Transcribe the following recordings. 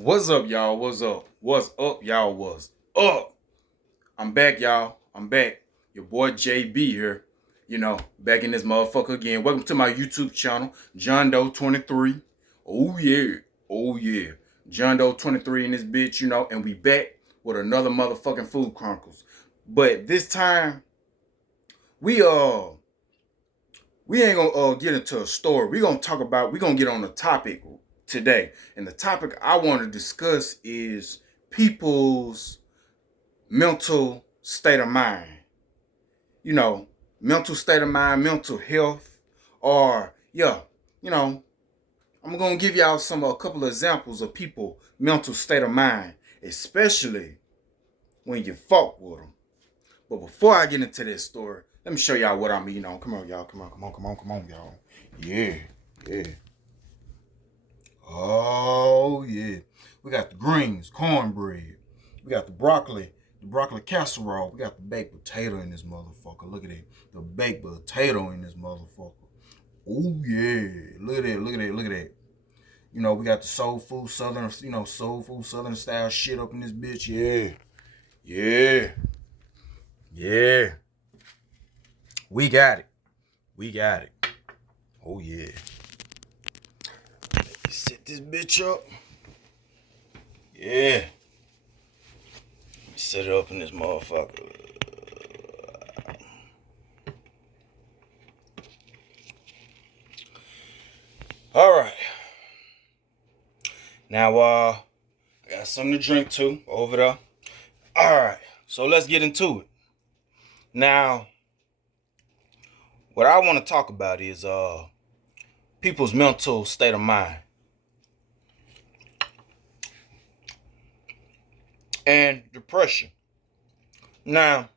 What's up, y'all? What's up? What's up, y'all? What's up? I'm back, y'all. I'm back. Your boy JB here. Back in this motherfucker again. Welcome to my YouTube channel, John Doe 23. Oh yeah. Oh yeah. John Doe 23 in this bitch, and we back with another motherfucking Food Chronicles. But this time, we we ain't gonna get into a story. We're gonna get on a topic today. And the topic I want to discuss is people's mental state of mind. You know, mental state of mind, mental health, or you know, I'm gonna give y'all a couple of examples of people mental state of mind, especially when you fuck with them. But before I get into this story, let me show y'all what I'm eating on. Come on, y'all. Come on, y'all. Yeah, yeah. Oh, yeah. We got the greens, cornbread. We got the broccoli casserole. We got the baked potato in this motherfucker. Look at it. The baked potato in this motherfucker. Oh, yeah. Look at that. We got the soul food southern style shit up in this bitch. Yeah. Yeah. Yeah. We got it. Oh, yeah. Set this bitch up. Yeah. Set it up in this motherfucker. All right. Now, I got something to drink too over there. All right. So let's get into it. Now, what I want to talk about is people's mental state of mind and depression. Now,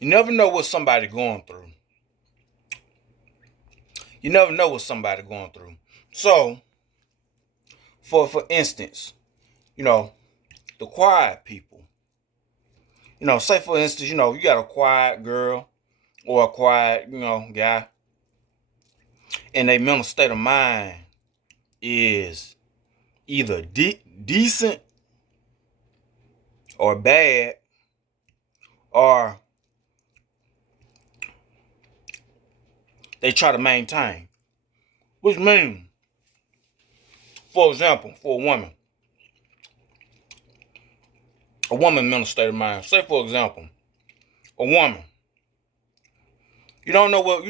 you never know what somebody going through. So, for instance, the quiet people. Say for instance, you got a quiet girl or a quiet, guy, and their mental state of mind is either decent or bad, or they try to maintain. Which means, for example, for a woman mental state of mind. Say for example, a woman. You don't know what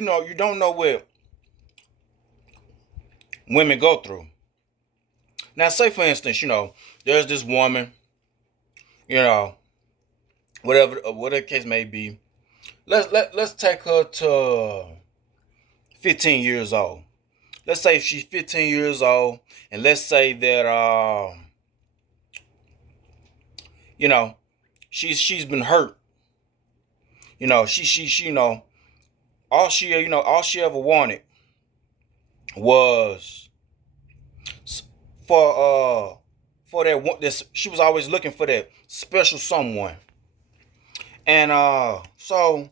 women go through. Now, say for instance, there's this woman, whatever the case may be. Let's take her to 15 years old. Let's say she's 15 years old, and let's say that she's been hurt. All she ever wanted was for that one. This she was always looking for that special someone, and so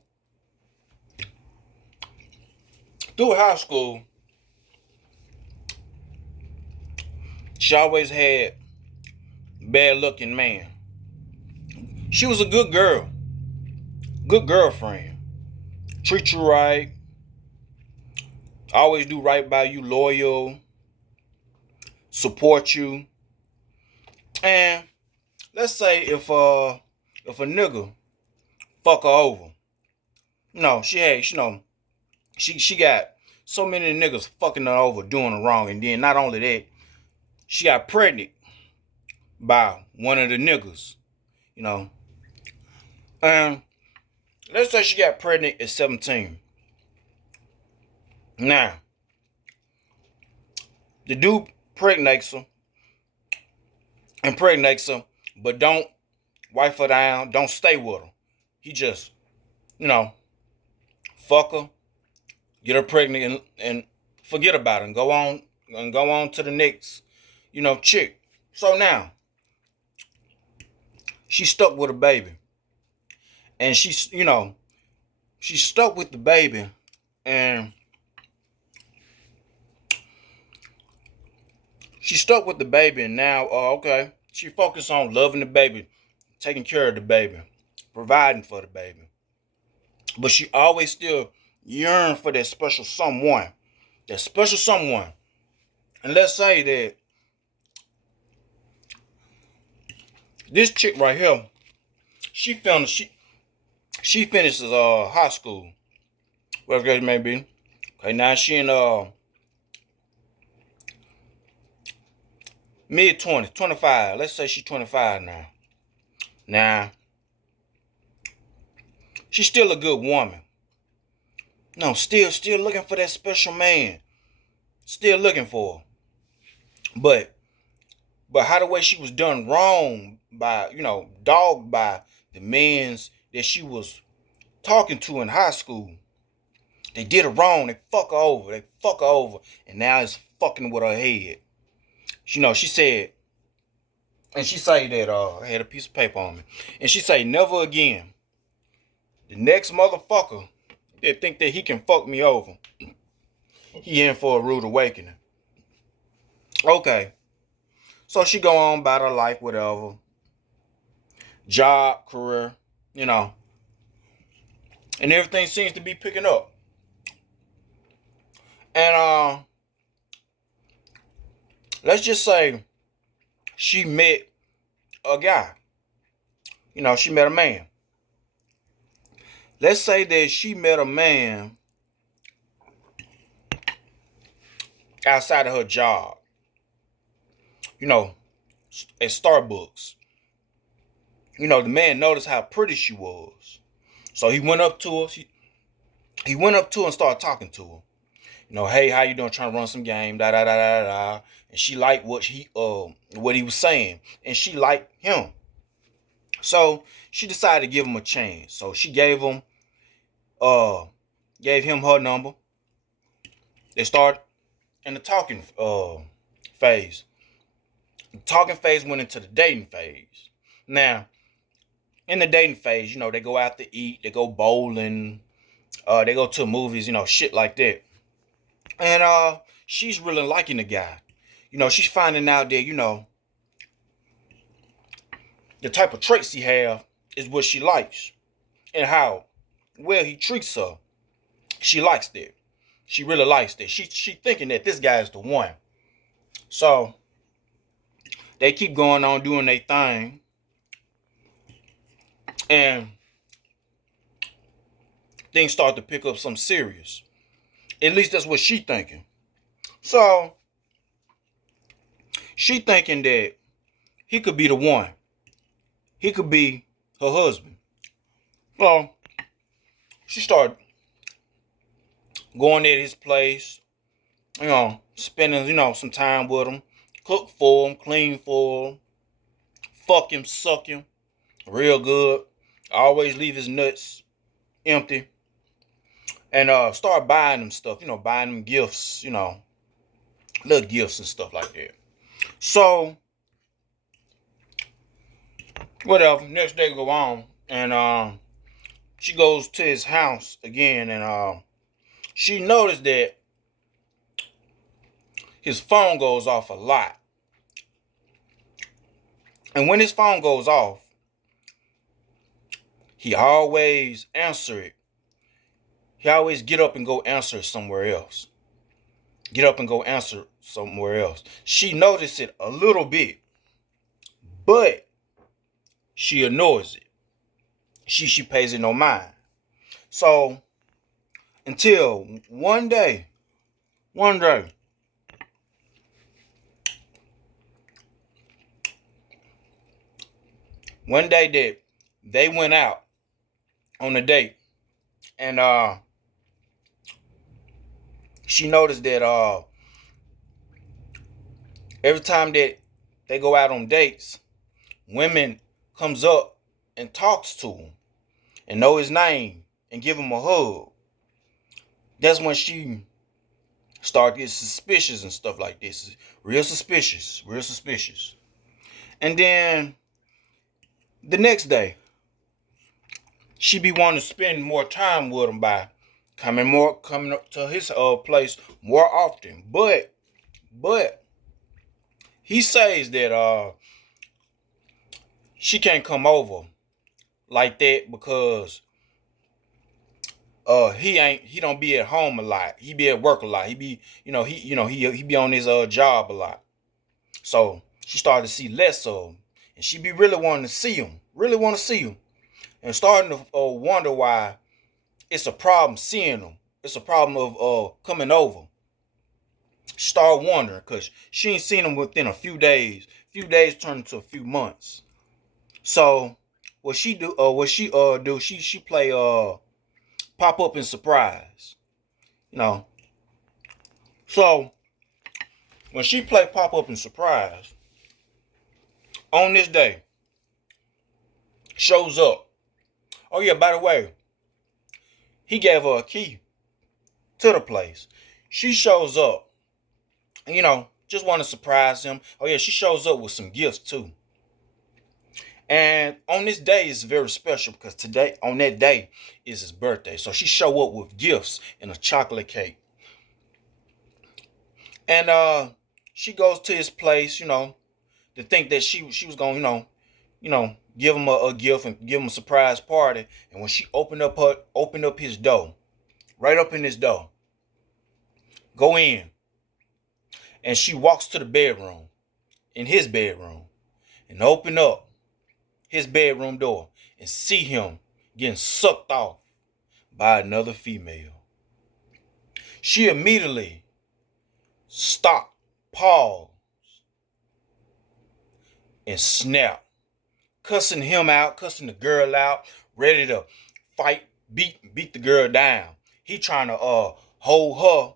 through high school, she always had bad looking man. She was a good girl, good girlfriend, treat you right, always do right by you, loyal, support you. And let's say if a nigga fuck her over, she had she got so many niggas fucking her over, doing her wrong, and then not only that, she got pregnant by one of the niggas, and let's say she got pregnant at 17. Now, the dude impregnates her, but don't wife her down, don't stay with her. He just, fuck her, get her pregnant, and forget about it, and go on to the next, chick. So now, she's stuck with a baby, and she's stuck with the baby, and She stuck with the baby, and now, okay, she focused on loving the baby, taking care of the baby, providing for the baby. But she always still yearned for that special someone. That special someone. And let's say that this chick right here, she found she finishes high school, whatever it may be. Okay, now she in mid-20s, 25. Let's say she's 25 now. Now, she's still a good woman. No, still looking for that special man. Still looking for her. But how the way she was done wrong by, dogged by the men's that she was talking to in high school. They did her wrong. They fuck her over. And now it's fucking with her head. She said, and she say that, I had a piece of paper on me. And she say, never again. The next motherfucker that think that he can fuck me over, he in for a rude awakening. Okay. So she go on about her life, whatever. Job, career, and everything seems to be picking up. And let's just say she met a guy. She met a man. Let's say that she met a man outside of her job. At Starbucks. The man noticed how pretty she was. So he went up to her. He went up to her and started talking to her. Hey, how you doing? Trying to run some game, da da da da da. And she liked what he was saying, and she liked him. So she decided to give him a chance. So she gave him her number. They started in the talking phase. The talking phase went into the dating phase. Now, in the dating phase, they go out to eat, they go bowling, they go to movies, shit like that. And she's really liking the guy. She's finding out that, the type of traits he have is what she likes. And how well he treats her. She likes that. She really likes that. She thinking that this guy is the one. So they keep going on doing their thing. And things start to pick up some serious. At least that's what she thinking. So she thinking that he could be the one. He could be her husband. So she started going at his place, spending, some time with him, cook for him, clean for him, fuck him, suck him, real good. Always leave his nuts empty. And start buying him stuff, buying him gifts, little gifts and stuff like that. So, whatever, next day go on, and she goes to his house again, and she noticed that his phone goes off a lot. And when his phone goes off, he always answer it. He always get up and go answer somewhere else. She noticed it a little bit, but she ignores it. She pays it no mind. So until one day that they went out on a date, and she noticed that every time that they go out on dates, women comes up and talks to him and know his name and give him a hug. That's when she started getting suspicious and stuff like this. Real suspicious. And then the next day, she be wanting to spend more time with him by coming up to his place more often. But He says that she can't come over like that because he don't be at home a lot. He be at work a lot. He be he be on his job a lot. So she started to see less of him, and she be really wanting to see him, and starting to wonder why it's a problem seeing him. It's a problem of coming over. She started wondering because she ain't seen him within a few days. Few days turned into a few months. So what she do? She play pop up and surprise. You know. So when she play pop up and surprise on this day, shows up. Oh yeah, by the way, he gave her a key to the place. She shows up, just want to surprise him. Oh yeah, she shows up with some gifts too. And on this day is very special because today, on that day, is his birthday. So she show up with gifts and a chocolate cake. And she goes to his place, to think that she was going, give him a gift and give him a surprise party. And when she opened up his door, right up in his door, go in, and she walks to the bedroom, in his bedroom, and open up his bedroom door and see him getting sucked off by another female. She immediately stopped, paused, and snapped, cussing him out, cussing the girl out, ready to fight, beat the girl down. He trying to hold her.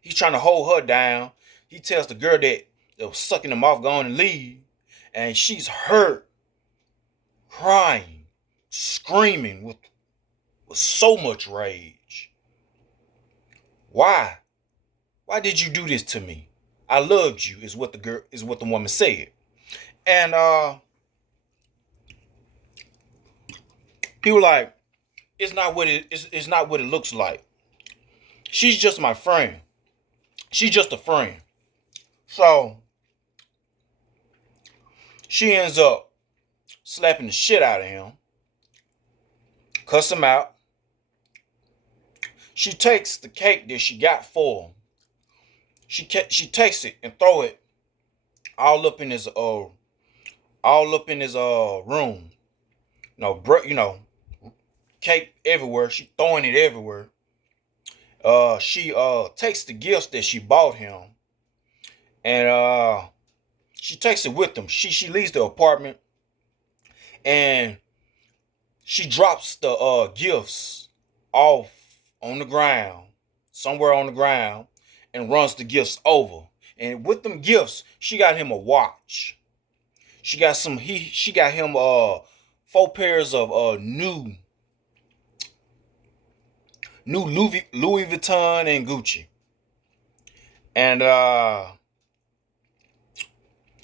He's trying to hold her down. He tells the girl that was sucking him off, go on and leave. And she's hurt, crying, screaming with so much rage. Why? Why did you do this to me? I loved you, is what the woman said. And he was like, it's not what it looks like. She's just my friend. She's just a friend. So she ends up slapping the shit out of him, cuss him out. She takes the cake that she got for him. She takes it and throw it all up in his room. Cake everywhere. She throwing it everywhere. She takes the gifts that she bought him, and she takes it with them. She leaves the apartment, and she drops the gifts off on the ground, somewhere on the ground, and runs the gifts over. And with them gifts, she got him a watch. She got him 4 pairs of new Louis Vuitton and Gucci. And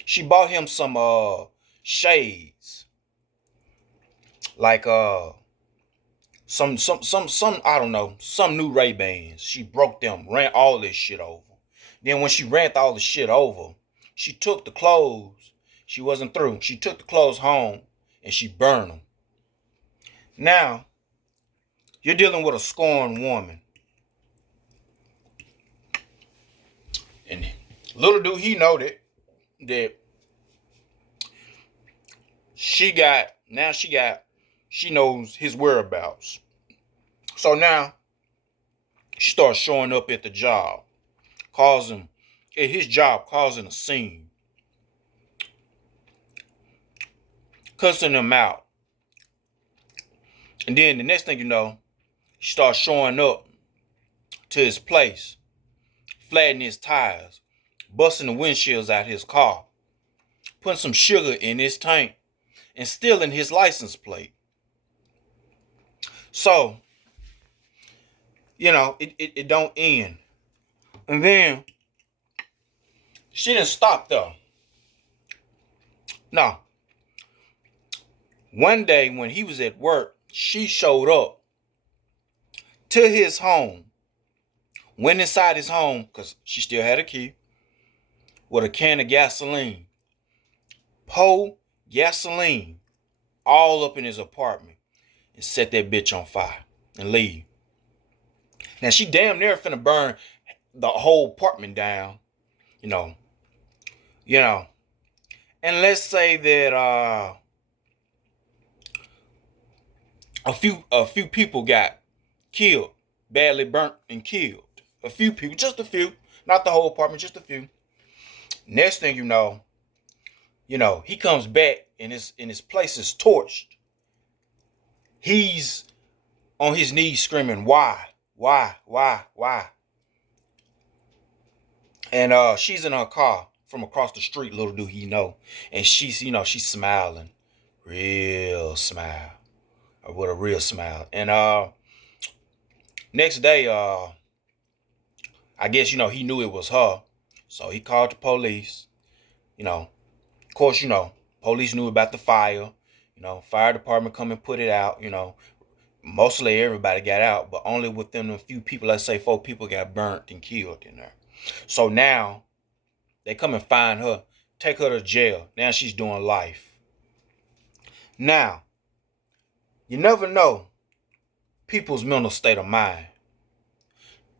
she bought him some shades, like some I don't know, some new Ray-Bans. She broke them, ran all this shit over. Then when she ran all the shit over, she took the clothes. She wasn't through. She took the clothes home and she burned them. Now, you're dealing with a scorned woman. And little do he know that she knows his whereabouts. So now she starts showing up at the job, causing a scene, cussing him out. And then the next thing you know, she starts showing up to his place, flattening his tires, busting the windshields out his car, putting some sugar in his tank, and stealing his license plate. So, it don't end. And then she didn't stop though. No. One day when he was at work, she showed up to his home, went inside his home because she still had a key, with a can of gasoline. Pour gasoline all up in his apartment and set that bitch on fire and leave. Now she damn near finna burn the whole apartment down, you know. You know. And let's say that a few people got killed, badly burnt and killed. A few people, just a few, not the whole apartment, just a few. Next thing you know, he comes back and his place is torched. He's on his knees screaming, why? And she's in her car from across the street, little do he know. And she's smiling. Real smile. Or with a real smile. And next day, I guess, he knew it was her. So he called the police. Of course, police knew about the fire. Fire department come and put it out. Mostly everybody got out, but only within a few people, let's say 4 people got burnt and killed in there. So now they come and find her, take her to jail. Now she's doing life. Now, you never know people's mental state of mind.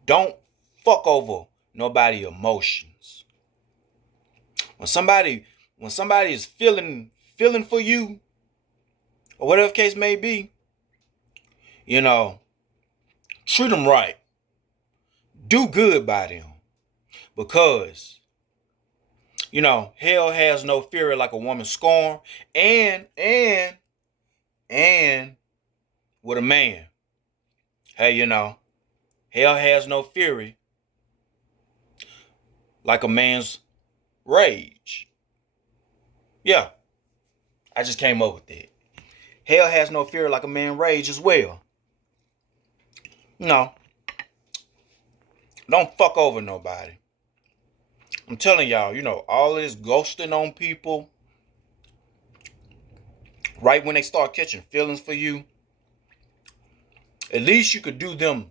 Don't fuck over nobody's emotions. When somebody is feeling for you, or whatever the case may be, treat them right. Do good by them. Because, hell has no fury like a woman scorned. And with a man. Hey, hell has no fury like a man's rage. Yeah. I just came up with that. Hell has no fury like a man's rage as well. Don't fuck over nobody. I'm telling y'all, all this ghosting on people, right when they start catching feelings for you, at least you could do them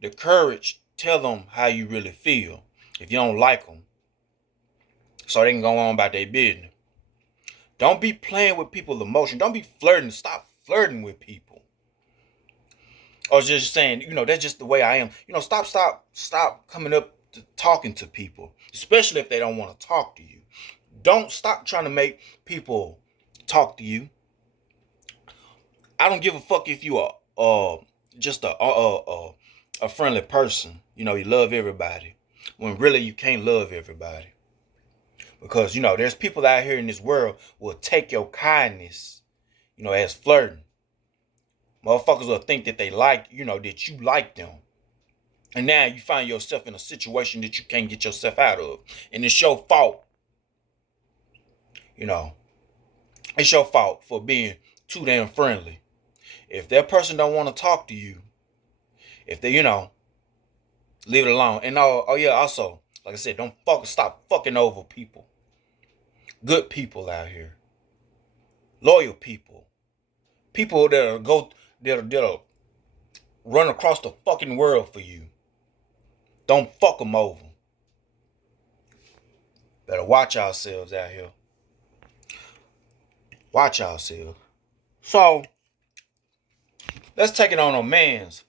the courage, tell them how you really feel if you don't like them, so they can go on about their business. Don't be playing with people's emotion. Don't be flirting. Stop flirting with people. Or just saying, that's just the way I am. Stop coming up to talking to people, especially if they don't want to talk to you. Don't stop trying to make people talk to you. I don't give a fuck if you are just a friendly person. You love everybody, when really you can't love everybody. Because, there's people out here in this world will take your kindness, as flirting. Motherfuckers will think that they like, that you like them. And now you find yourself in a situation that you can't get yourself out of. And it's your fault. It's your fault for being too damn friendly. If that person don't want to talk to you, if they, leave it alone. And also, like I said, stop fucking over people. Good people out here. Loyal people. People that'll run across the fucking world for you. Don't fuck them over. Better watch ourselves out here. Watch ourselves. So, let's take it on a man's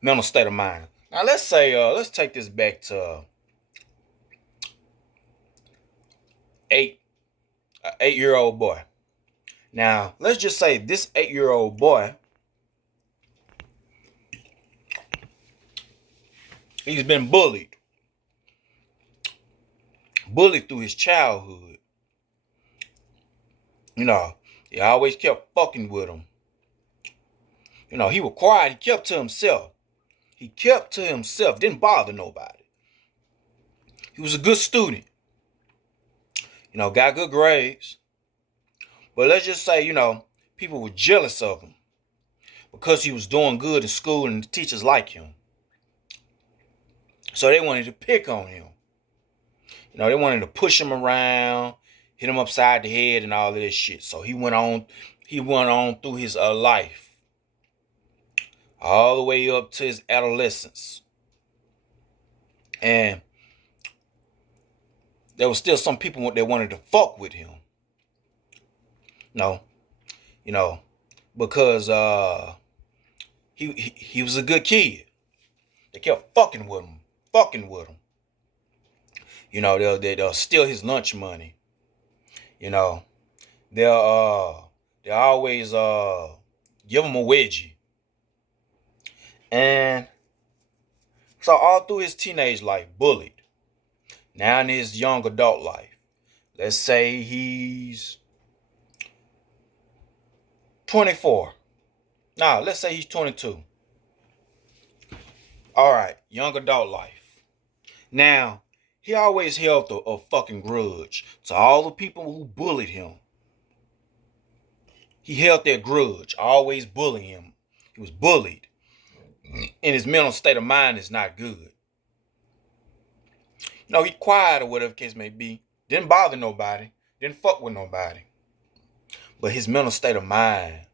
mental state of mind. Now, let's take this back to an 8-year-old boy. Now, let's just say this 8-year-old boy, he's been bullied through his childhood. He always kept fucking with him. He was quiet. He kept to himself. Didn't bother nobody. He was a good student. Got good grades. But let's just say, people were jealous of him because he was doing good in school and the teachers liked him. So they wanted to pick on him. They wanted to push him around, hit him upside the head and all of this shit. So he went on through his life. All the way up to his adolescence. And there was still some people that wanted to fuck with him. No, you know, because he was a good kid. They kept fucking with him, fucking with him. You know, they'll steal his lunch money. You know, they'll always give him a wedgie. And so all through his teenage life, bullied. Now in his young adult life, let's say he's 24. Nah, let's say he's 22. All right, young adult life. Now, he always held a fucking grudge to all the people who bullied him. He held that grudge, always bullying him. He was bullied. And his mental state of mind is not good. You know, he quiet or whatever the case may be. Didn't bother nobody. Didn't fuck with nobody. But his mental state of mind,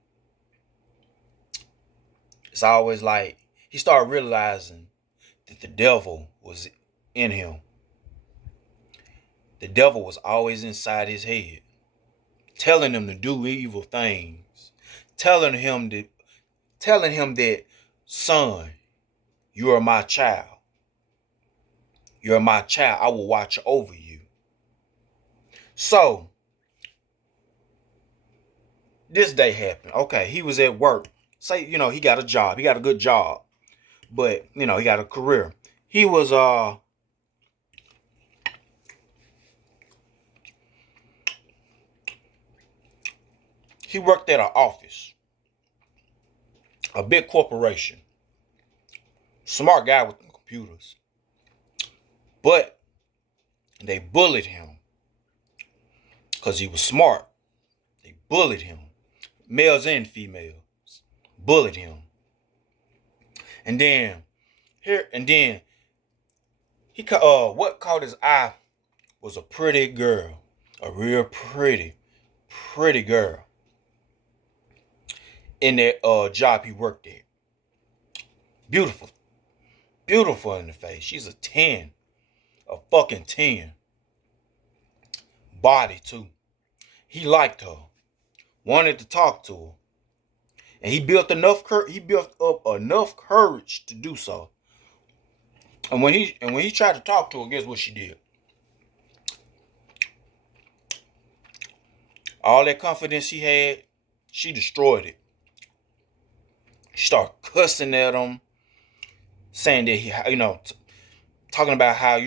it's always like he started realizing that the devil was in him. The devil was always inside his head, telling him to do evil things, telling him that, son, you are my child. You're my child. I will watch over you. So, this day happened. Okay, he was at work. Say, he got a job. He got a good job. But, he got a career. He was, he worked at an office. A big corporation. Smart guy with the computers. But they bullied him because he was smart. They bullied him. Males and females bullied him. And then what caught his eye was a pretty girl. A real pretty girl. In that job he worked at. Beautiful. Beautiful in the face. She's a 10. A fucking 10. Body too. He liked her. Wanted to talk to her. And he built up enough courage to do so. And when he tried to talk to her, guess what she did? All that confidence she had, she destroyed it. She started cussing at him, saying that he, talking about how,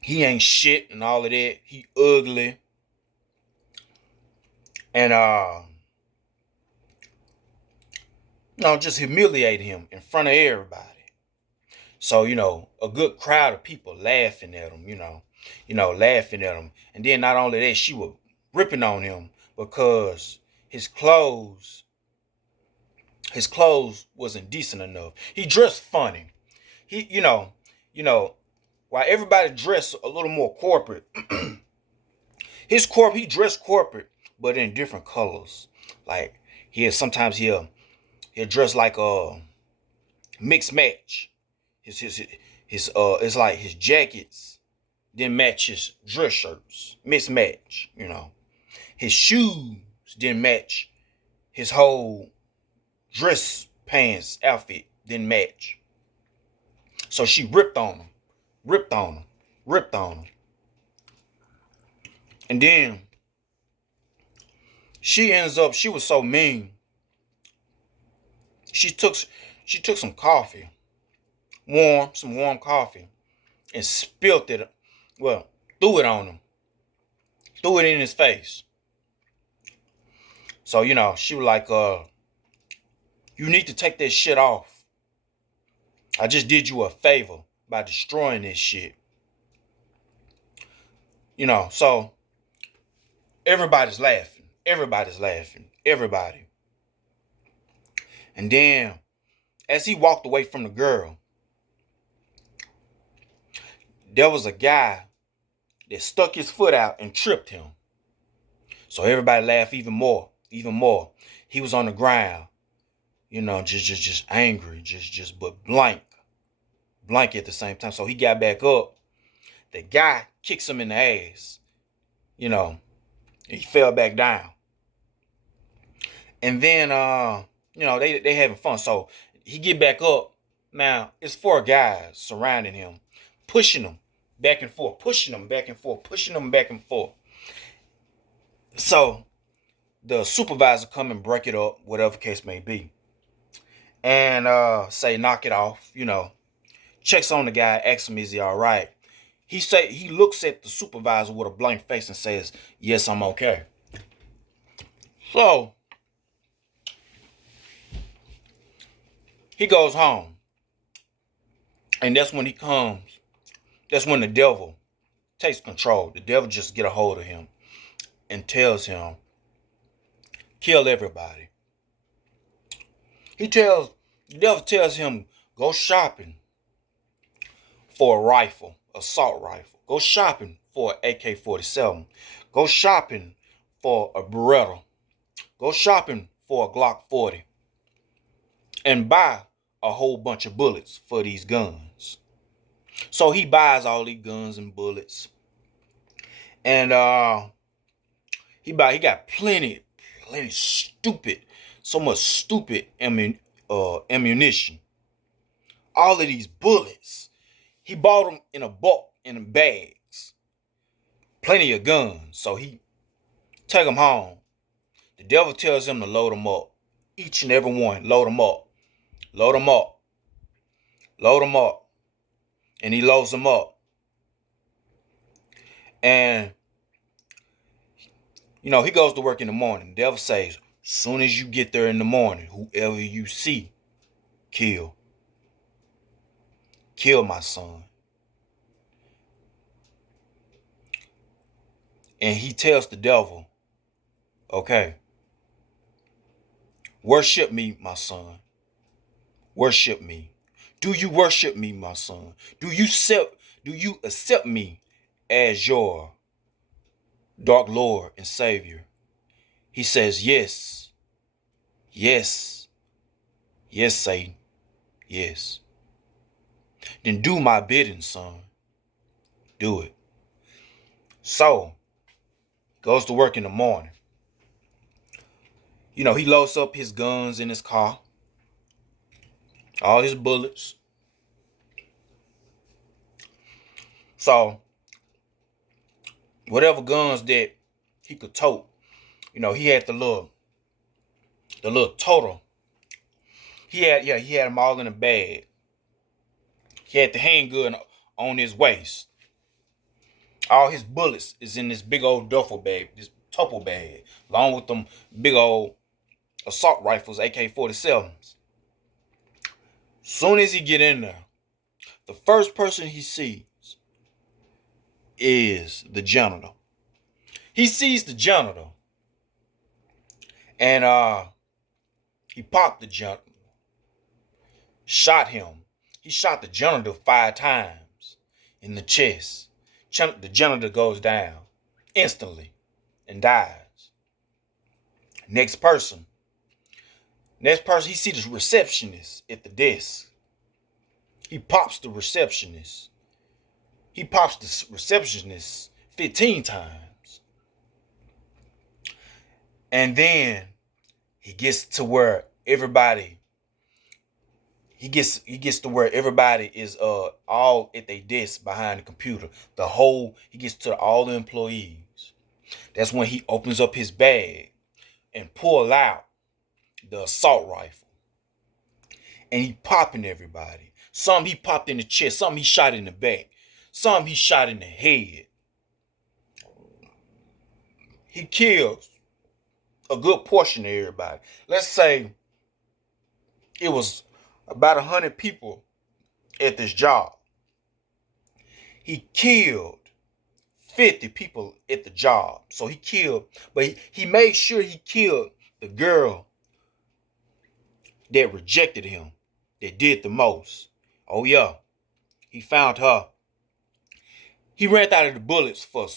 he ain't shit and all of that. He ugly. And just humiliate him in front of everybody. So, a good crowd of people laughing at him, laughing at him. And then not only that, she was ripping on him because his clothes wasn't decent enough. He dressed funny. He, while everybody dressed a little more corporate, he dressed corporate, but in different colors. Like sometimes he'll dress like a mixed match. It's like his jackets didn't match his dress shirts. Mismatch, His shoes didn't match his whole dress pants outfit. Didn't match. So she ripped on him. And then she was so mean. She took some coffee, some warm coffee, and spilled it. Well, threw it on him. Threw it in his face. So, she was like, you need to take that shit off. I just did you a favor by destroying this shit. So everybody's laughing. Everybody. And then, as he walked away from the girl, there was a guy that stuck his foot out and tripped him. So everybody laughed even more. He was on the ground, just angry, but blank at the same time. So he got back up The guy kicks him in the ass. You know, he fell back down. And then they having fun. So he get back up. Now it's 4 guys surrounding him, pushing him back and forth, pushing him back and forth, pushing him back and forth. So the supervisor come and break it up, whatever case may be, and say knock it off. Checks on the guy, asks him is he all right. He looks at the supervisor with a blank face and says, yes, I'm okay. So he goes home. And that's when that's when the devil takes control. The devil just get a hold of him and tells him, kill everybody. The devil tells him, go shopping for a rifle, assault rifle. Go shopping for an AK-47. Go shopping for a Beretta. Go shopping for a Glock 40. And buy a whole bunch of bullets for these guns. So he buys all these guns and bullets. And he got plenty stupid, so much stupid ammunition. All of these bullets. He bought them in a bulk, in bags. Plenty of guns. So he take them home. The devil tells him to load them up. Each and every one, load them up. Load them up. Load them up. And he loads them up. And, he goes to work in the morning. The devil says, soon as you get there in the morning, whoever you see, kill. Kill my son. And he tells the devil, okay, worship me, my son. Worship me. Do you worship me, my son? Do you accept me as your dark Lord and Savior? He says, yes. Yes. Yes, Satan. Yes. Then do my bidding, son. Do it. So, goes to work in the morning. He loads up his guns in his car. All his bullets. So, whatever guns that he could tote, he had the little total. He had them all in a bag. He had the handgun on his waist. All his bullets is in this big old duffel bag, this tuple bag, along with them big old assault rifles, AK-47s. Soon as he get in there, the first person he sees is the janitor. He sees the janitor, and he popped the janitor, shot him. He shot the janitor 5 times in the chest. The janitor goes down instantly and dies. Next person, he sees the receptionist at the desk. He pops the receptionist. He pops the receptionist 15 times. And then he gets to where everybody is all at their desk behind the computer. He gets to all the employees. That's when he opens up his bag and pull out the assault rifle. And he popping everybody. Some he popped in the chest, some he shot in the back, some he shot in the head. He kills a good portion of everybody. Let's say it was about 100 people at this job. He killed 50 people at the job. So he killed, but he made sure he killed the girl that rejected him, that did the most. Oh yeah, he found her. He ran out of the bullets for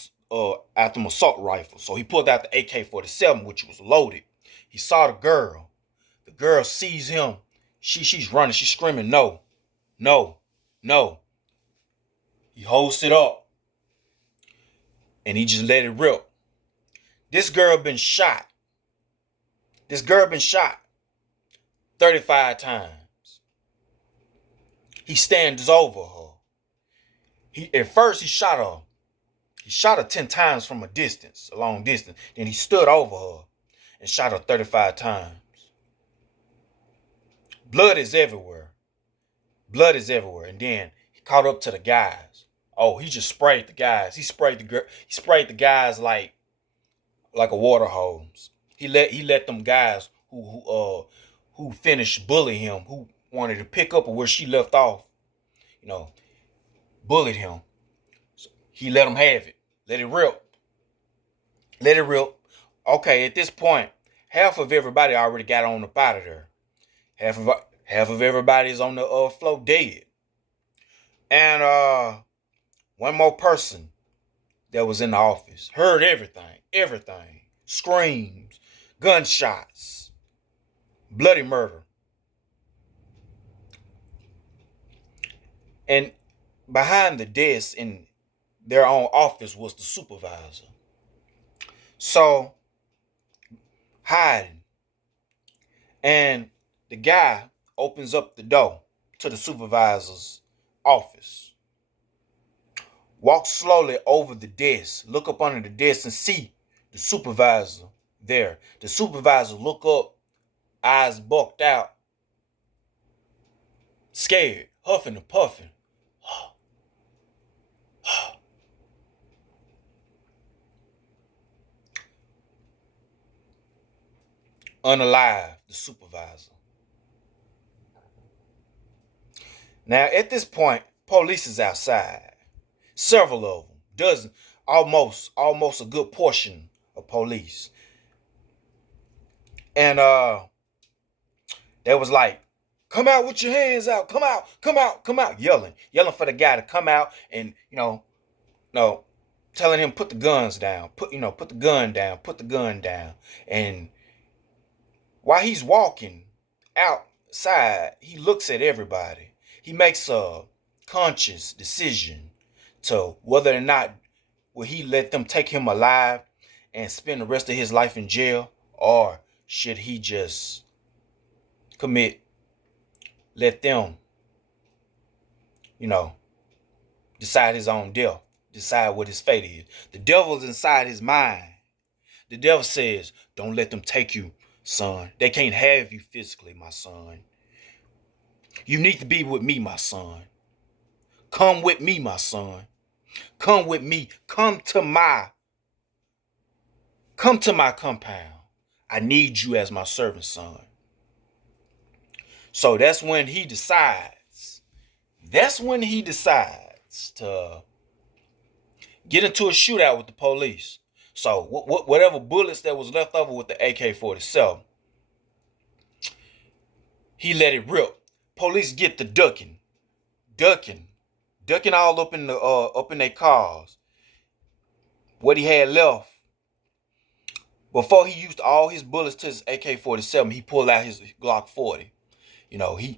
after an assault rifle. So he pulled out the AK-47, which was loaded. He saw the girl. The girl sees him. She's running. She's screaming, no, no, no. He holds it up. and he just let it rip. This girl been shot. This girl been shot 35 times. He stands over her. At first he shot her. He shot her 10 times from a long distance. Then he stood over her and shot her 35 times. Blood is everywhere. Blood is everywhere. And then he caught up to the guys. Oh, he just sprayed the guys. He sprayed the guys like a water hose. He let them guys who finished bullying him, who wanted to pick up where she left off, bullied him. So he let them have it. Let it rip. Let it rip. Okay, at this point, half of everybody already got on up out of there. Half of everybody's on the floor dead. And one more person that was in the office heard everything. Screams, gunshots, bloody murder. And behind the desk in their own office was the supervisor. So, hiding. And the guy opens up the door to the supervisor's office. Walk slowly over the desk, look up under the desk and see the supervisor there. The supervisor look up, eyes bucked out, scared, huffing and puffing. Unalive, the supervisor. Now, at this point, police is outside. Several of them, dozen, almost a good portion of police. And they was like, come out with your hands out, come out, yelling for the guy to come out and, telling him put the guns down, put the gun down. And while he's walking outside, he looks at everybody. He makes a conscious decision to whether or not will he let them take him alive and spend the rest of his life in jail, or should he just let them, decide his own death, decide what his fate is. The devil's inside his mind. The devil says, don't let them take you, son. They can't have you physically, my son. You need to be with me, my son. Come with me, my son. Come with me. Come to my compound. I need you as my servant, son. So that's when he decides. To get into a shootout with the police. So whatever bullets that was left over with the AK-47, he let it rip. Police get to ducking all up in their cars. What he had left, before he used all his bullets to his AK-47, he pulled out his Glock 40.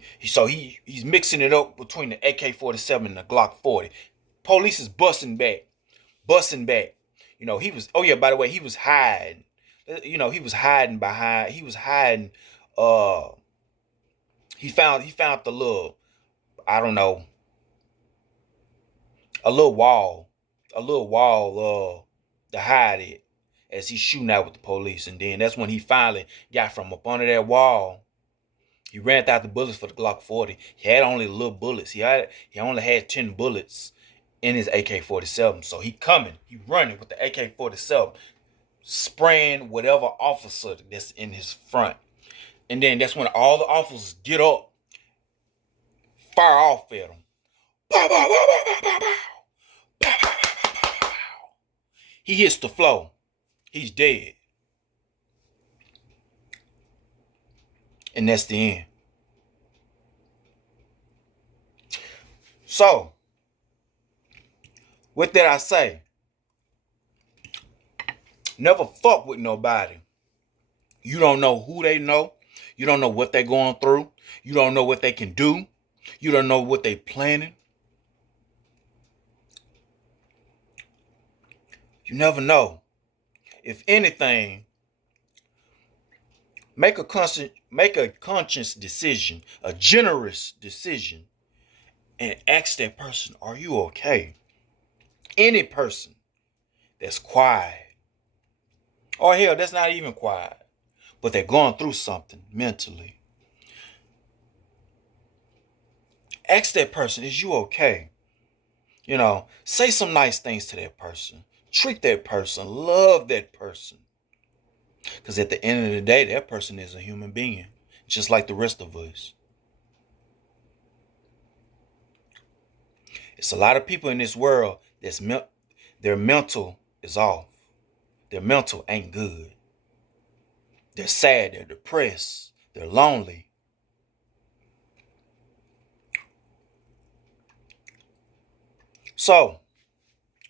He's mixing it up between the AK-47 and the Glock 40. Police is busting back. By the way, he was hiding. He found the little, a little wall to hide it as he's shooting out with the police. And then that's when he finally got from up under that wall. He ran out the bullets for the Glock 40. He had only little bullets. He only had 10 bullets in his AK-47. So he running with the AK-47, spraying whatever officer that's in his front. And then that's when all the officers get up, fire off at him. He hits the floor. He's dead. And that's the end. So, with that I say, never fuck with nobody. You don't know who they know. You don't know what they're going through. You don't know what they can do. You don't know what they planning. You never know. If anything, make a conscious decision, a generous decision, and ask that person, are you okay? Any person that's quiet, or hell, that's not even quiet, but they're going through something mentally. Ask that person, is you okay? Say some nice things to that person. Treat that person. Love that person. Because at the end of the day, that person is a human being, just like the rest of us. It's a lot of people in this world their mental is off. Their mental ain't good. They're sad. They're depressed. They're lonely. So,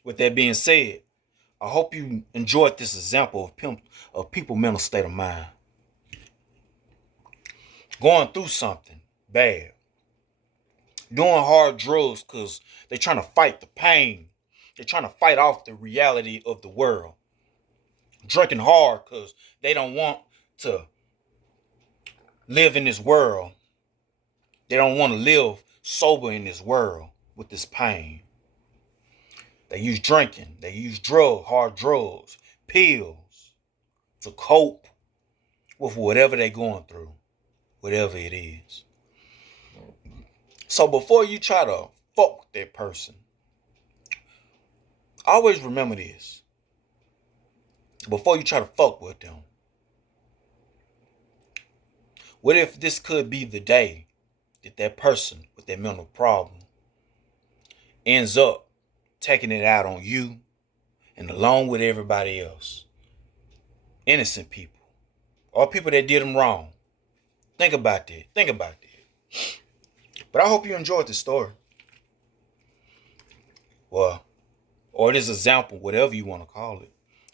with that being said, I hope you enjoyed this example of people's mental state of mind. Going through something bad. Doing hard drugs because they're trying to fight the pain. They're trying to fight off the reality of the world. Drinking hard because they don't want to live in this world. They don't want to live sober in this world with this pain. They use drinking. They use hard drugs, pills to cope with whatever they're going through, whatever it is. So before you try to fuck with that person, always remember this. Before you try to fuck with them, what if this could be the day that person with that mental problem ends up taking it out on you and along with everybody else? Innocent people or people that did them wrong. Think about that. Think about that. But I hope you enjoyed this story. Well, or this example, whatever you want to call it,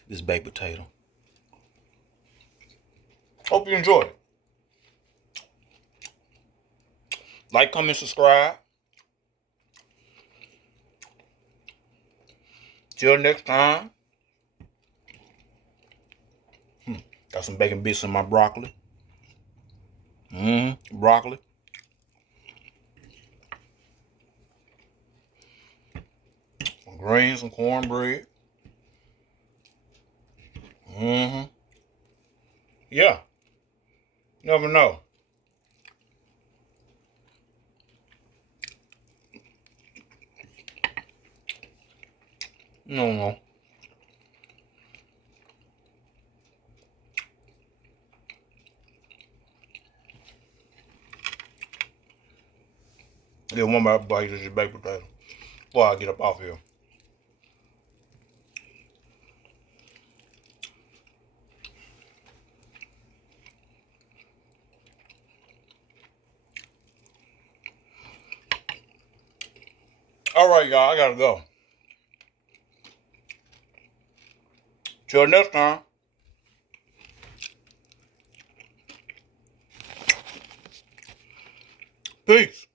this baked potato. Hope you enjoyed it. Like, comment, subscribe. Till next time. Got some bacon bits in my broccoli. Broccoli. Some greens, some cornbread. Yeah. Never know. No. Get one more bite of this baked potato before I get up off here. All right, y'all. I gotta go. Till next time. Peace.